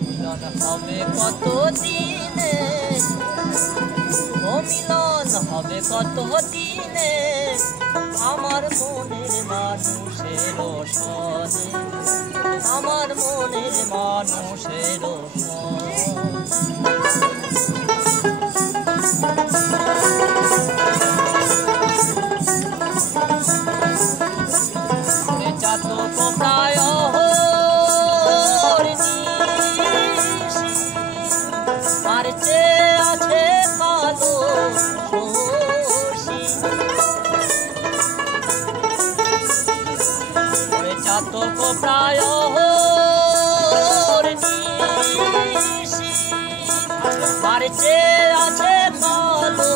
মিলন হবে কত দিনে, ও মিলন হবে কত দিনে, আমার মনের মানুষের সনে, আমার মনের মানুষের সনে চাতক প্রায় আর চেয়ে আছে কালো চাতক প্রায় আর চেয়ে আছে কালো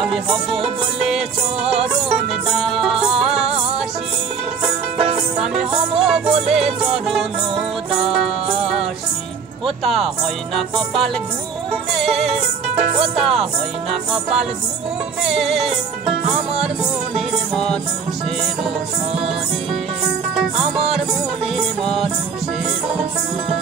আমি হব বলে চরণ দাসী, আমি হব বলে চরণ দাসী। ওটা হয় না কপাল ঘুমে, ওটা হয় না কপাল ঘুমে, আমার মনের মানুষের সনে, আমার মনের মানুষের সনে।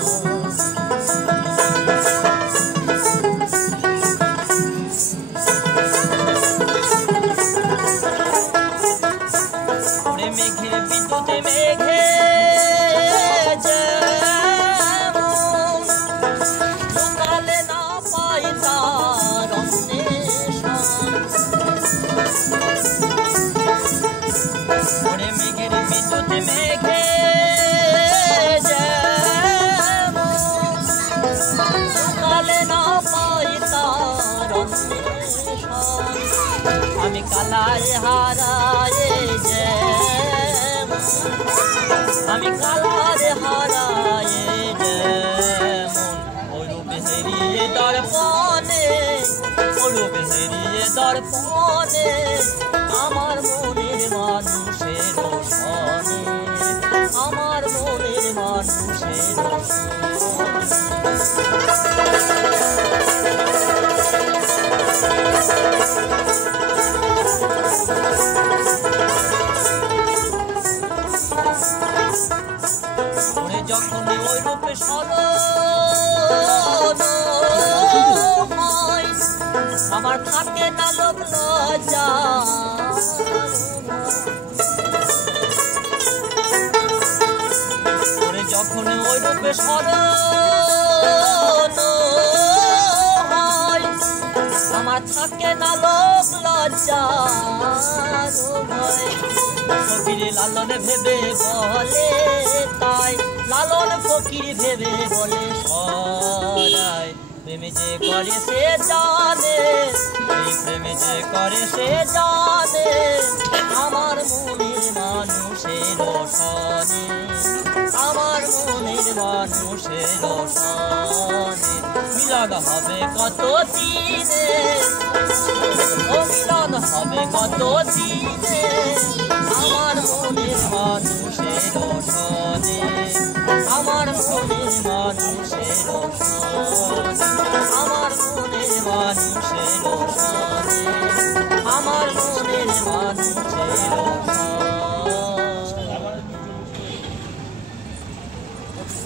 মেঘে বিদ্যুৎ মেঘে লুকালে না পাই তার অন্বেষণ, মেঘের বিদ্যুৎ মেঘে লুকালে না পাই তার অন্বেষণ, আমি কালায় হারায়ে আমি কালারে হারায়ে যেমন, ওরূপে হেরিয়ে দর্পণে, ওরূপে হেরিয়ে দর্পণে, আমার মনের মানুষের সনে, আমার মনের মানুষের যখন ওই রূপে স্মরণ হয়, আমার থাকে না লোভ লজ্জা, যখন ওই রূপে স্মরণ হয়, আমার থাকে না লোভ লজ্জা ভয়। ফকির লালন ভেবে বলে তাই, লালন ফকির ভেবে বলে সরাই, প্রেমে যে করে সে জানে, এই প্রেমে যে করে সে জানে, আমার মনের মানুষের সনে, আমার মনের মানুষের সনে। মিলন হবে কত দিনে, ও মিলন হবে কত দিনে, আমার মনের মানুষের সনে।